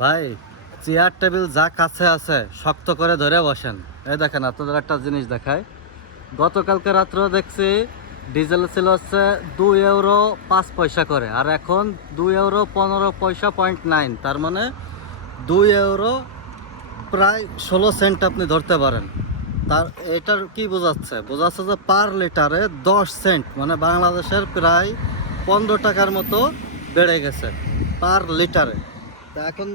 ভাই, chair table যা কাছে আছে শক্ত করে ধরে বসেন। এই দেখেন আপনাদের একটা জিনিস দেখায়। গতকালকে রাত্রেও দেখছি ডিজেল ছিল হচ্ছে 2 ইউরো 5 পয়সা করে, আর এখন 2 ইউরো 15 পয়সা 9, তার মানে 2 ইউরো প্রায় 16 সেন্ট আপনি ধরতে পারেন। তার এটার কি বোঝাচ্ছে যে পার লিটারে 10 সেন্ট, মানে বাংলাদেশের প্রায় 15 টাকার মতো বেড়ে গেছে পার লিটারে। তা এখন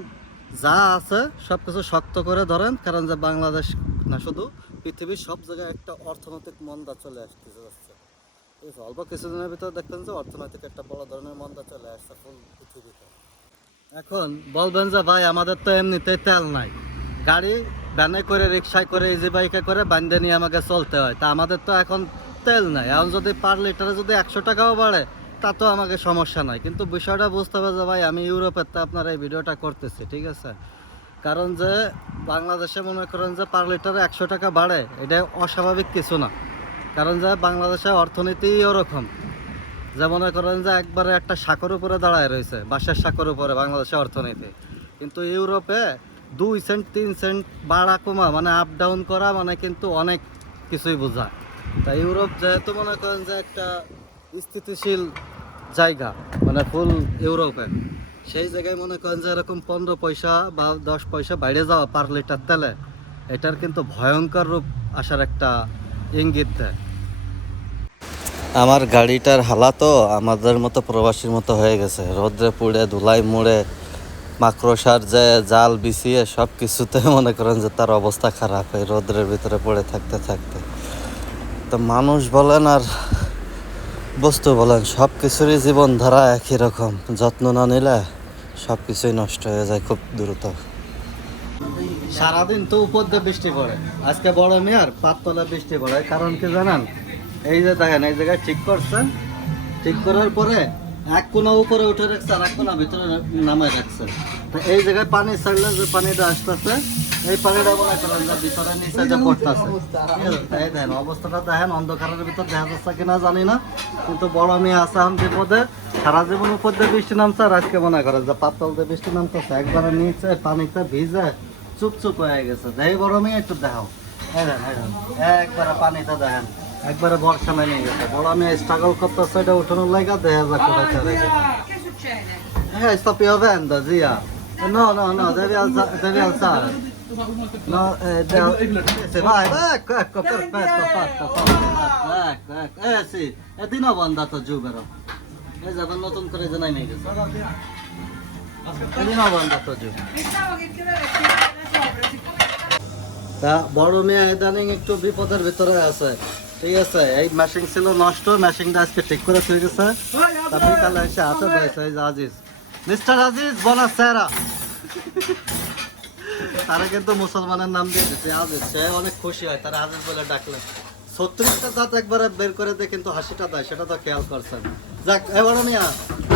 যা আছে সব কিছু শক্ত করে ধরেন, কারণ যে বাংলাদেশ না, শুধু পৃথিবীর সব জায়গায় একটা অর্থনৈতিক মন্দা চলে আসতেছে যাচ্ছে। ঠিক আছে, অল্প কিছুদিনের ভিতরে দেখবেন যে অর্থনৈতিক একটা বড় ধরনের মন্দা চলে আসছে ফুল পৃথিবীতে। এখন বলবেন যে ভাই আমাদের তো এমনিতেই তেল নাই, গাড়ি ভ্যানে করে রিক্সায় করে ইজি বাইকে করে বান্ধে নিয়ে আমাকে চলতে হয়, তা আমাদের তো এখন তেল নাই। এখন যদি পার লিটারে যদি 100 টাকাও বাড়ে তা তো আমাকে সমস্যা নাই, কিন্তু বিষয়টা বুঝতে হবে যে ভাই আমি ইউরোপের তো আপনার এই ভিডিওটা করতেছি, ঠিক আছে? কারণ যে বাংলাদেশে মনে করেন যে পার লিটারে 100 টাকা বাড়ে, এটা অস্বাভাবিক কিছু না। কারণ যে বাংলাদেশের অর্থনীতি ওরকম, যে মনে করেন যে একবারে একটা শাকর উপরে দাঁড়ায় রয়েছে, বাঁশের শাকর উপরে বাংলাদেশের অর্থনীতি। কিন্তু ইউরোপে 2 সেন্ট 3 সেন্ট বাড়া কমা মানে আপ ডাউন করা মানে কিন্তু অনেক কিছুই বোঝায়। তাই ইউরোপ যেহেতু মনে করেন যে একটা স্থিতিশীল জায়গা, মানে ফুল ইউরোপে, সেই জায়গায় মনে করেন যে এরকম 15 পয়সা বা 10 পয়সা বাইরে যাওয়া পার লিটার তেলে, এটার কিন্তু ভয়ঙ্কর রূপ আসার একটা ইঙ্গিত দেয়। আমার গাড়িটার হালাতও আমাদের মতো প্রবাসীর মতো হয়ে গেছে, রোদ্রে পুড়ে ধুলাই মুড়ে মাকড়সার যে জাল বিছিয়ে সব কিছুতে মনে করেন যে তার অবস্থা খারাপ, এই রোদ্রের ভিতরে পড়ে থাকতে থাকতে। তো মানুষ বলেন আর বস্তু বলেন, সব কিছুরই জীবনধারা একই রকম, যত্ন না নিলে সব কিছুই নষ্ট হয়ে যায় খুব দ্রুত। সারাদিন তো উপর দিয়ে বৃষ্টি পড়ে, আজকে বড় মেয়ার পাততলা বৃষ্টি পড়ে, কারণ কি জানেন? এই যে দেখেন, এই জায়গায় ঠিক করছেন, ঠিক করার পরে এক কোনা উপরে উঠে রাখছে আর এক কোনা ভিতরে নামায় রাখছে। তো এই জায়গায় পানি ছাড়লে যে পানিটা আসতেছে, এই পানিটা মনে করেন যে ভিতরে নিচে যে পড়তেছে। এই দেখেন অবস্থাটা, দেখেন অন্ধকারের ভিতর দেখা যাচ্ছে কিনা জানি না, কিন্তু বড় মেয়ে আছে আমি বিপদে। সারা জীবন উপর দিয়ে বৃষ্টি নামছে, আর আজকে মনে করেন যে পাতল দিয়ে বৃষ্টি নামতেছে, একবারে নিচে পানিতে ভিজে চুপচুপ হয়ে গেছে। দেখি বড় মেয়ে একটু দেখাও, এই দেখেন, এই দেখেন একবারে পানিটা দেখেন, একবারে বর্ষা নেমে গেছে। বড় আমি স্ট্রাগল করতেছে এটা উঠানোর লাগা, দেখা যাক কোথায় চলে গেছে। হ্যাঁ, sto piovendo, zia. No, no, no, devi alzare. No, se vai, ecco, perfetto, fatto, ecco, ecco, sì, e di nuovo è andato giù però. Esatto, নতুন করে জানাই নেই গেছে, e di nuovo è andato giù. তা বড় মেয়ে ইদানিং একটু বিপদের ভিতরে আছে, ঠিক আছে? এই মেশিন ছিল নষ্ট, মেশিনটা আজকে ঠিক করে চলে গেছে। তারপরে কালে এসে হাতে ধরেছে এই যে আজিজ, মিস্টার আজিজ বনাসেরা। তারা কিন্তু মুসলমানের নাম দিয়ে দিচ্ছে আজিজ, সে অনেক খুশি হয় তারা আজিজ বলে ডাকলে। 36টা দাঁত একবারে বের করে দিয়ে কিন্তু হাসিটা দেয়, সেটা তো খেয়াল করছেন। যাক, এবার মিয়া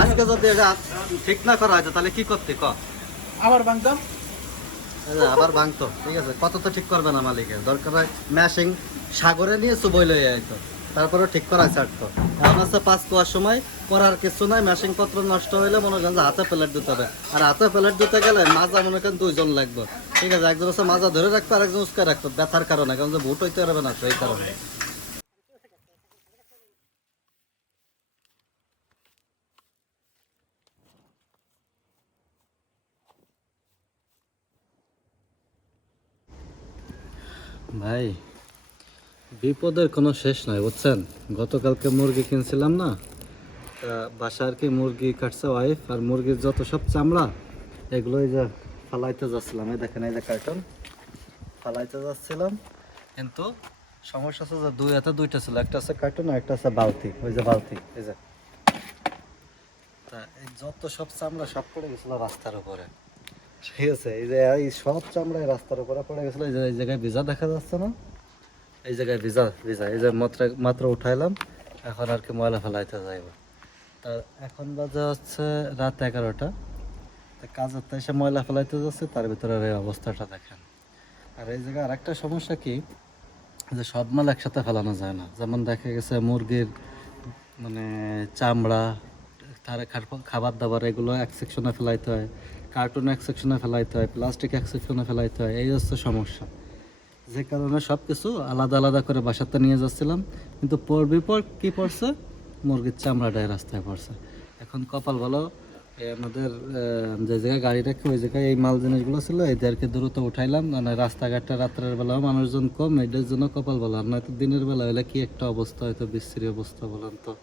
আজকে যদি এটা ঠিক না করা হয়তো তাহলে কি করতে ক? আবার ভাঙতাম। আবার ভাঙতো, ঠিক আছে? কত তো ঠিক করবে না মালিকের, দরকার হয় ম্যাশিং সাগরে নিয়ে চুবই লইয়া আইতো, তারপরে ঠিক করা ছাড়তো। এখন হচ্ছে পাস পাওয়ার সময় করার কিছু নাই, ম্যাশিং পত্র নষ্ট হইলে মনে করেন যে হাতে প্লেট দিতে হবে, আর হাতে প্লেট দিতে গেলে মাজা মনে করেন 2 জন লাগবে, ঠিক আছে? একজন হচ্ছে মাজা ধরে রাখতো, আর একজন উস্কে রাখতো ব্যথার কারণে, কারণ যে ভুট হইতে পারবে না সেই কারণে। ভাই, বিপদের কোনো শেষ নাই বুঝছেন। গতকালকে মুরগি কিনছিলাম না, বাসায় আর কি মুরগি কাটছে ওয়াইফ, আর মুরগির যত সব চামড়া এগুলো এই যে ফালাইতে যাচ্ছিলাম, এই দেখেন এই যে কার্টন ফালাইতে যাচ্ছিলাম, কিন্তু সমস্যা আছে যে দুইটা ছিল, একটা আছে কার্টন আর একটা আছে বালতি, ওই যে বালতি, এই যে তা এই যত সব চামড়া সব পড়ে গেছিল রাস্তার উপরে, ঠিক আছে? এই যে এই সব চামড়া রাস্তার উপরে পড়ে গেছিল, এই যে এই জায়গায় ভিজা দেখা যাচ্ছে না, এই জায়গায় ভিজা ভিজা, এই যে মাত্র মাত্র উঠাইলাম, এখন আর কি ময়লা ফেলাইতে যাইব। তা এখন বাজে হচ্ছে রাত 11টা, তা কাজের তো এসে ময়লা ফেলাইতে যাচ্ছে, তার ভিতরে এই অবস্থাটা দেখেন। আর এই জায়গায় আরেকটা সমস্যা কি, যে সব মাল একসাথে ফেলানো যায় না। যেমন দেখা গেছে মুরগির মানে চামড়া, তার খাবার দাবার এগুলো এক সেকশনে ফেলাইতে হয়, কার্টুন এক সেকশনে ফেলাইতে হয়, প্লাস্টিক এক সেকশনে ফেলাইতে হয়, এই হচ্ছে সমস্যা। যে কারণে সব কিছু আলাদা আলাদা করে বাসাতে নিয়ে যাচ্ছিলাম, কিন্তু পড়বি পর কী পড়ছে, মুরগির চামড়াটাই রাস্তায় পড়ছে। এখন কপাল ভালো, আমাদের যে জায়গায় গাড়ি রাখি ওই জায়গায় এই মাল জিনিসগুলো ছিল, এদেরকে দ্রুত উঠাইলাম। মানে রাস্তাঘাটটা রাত্রের বেলাও মানুষজন কম, এটার জন্য কপাল ভালো। আর নয়তো দিনের বেলা হলে কি একটা অবস্থা, হয়তো বিশ্রী অবস্থা, বলেন তো।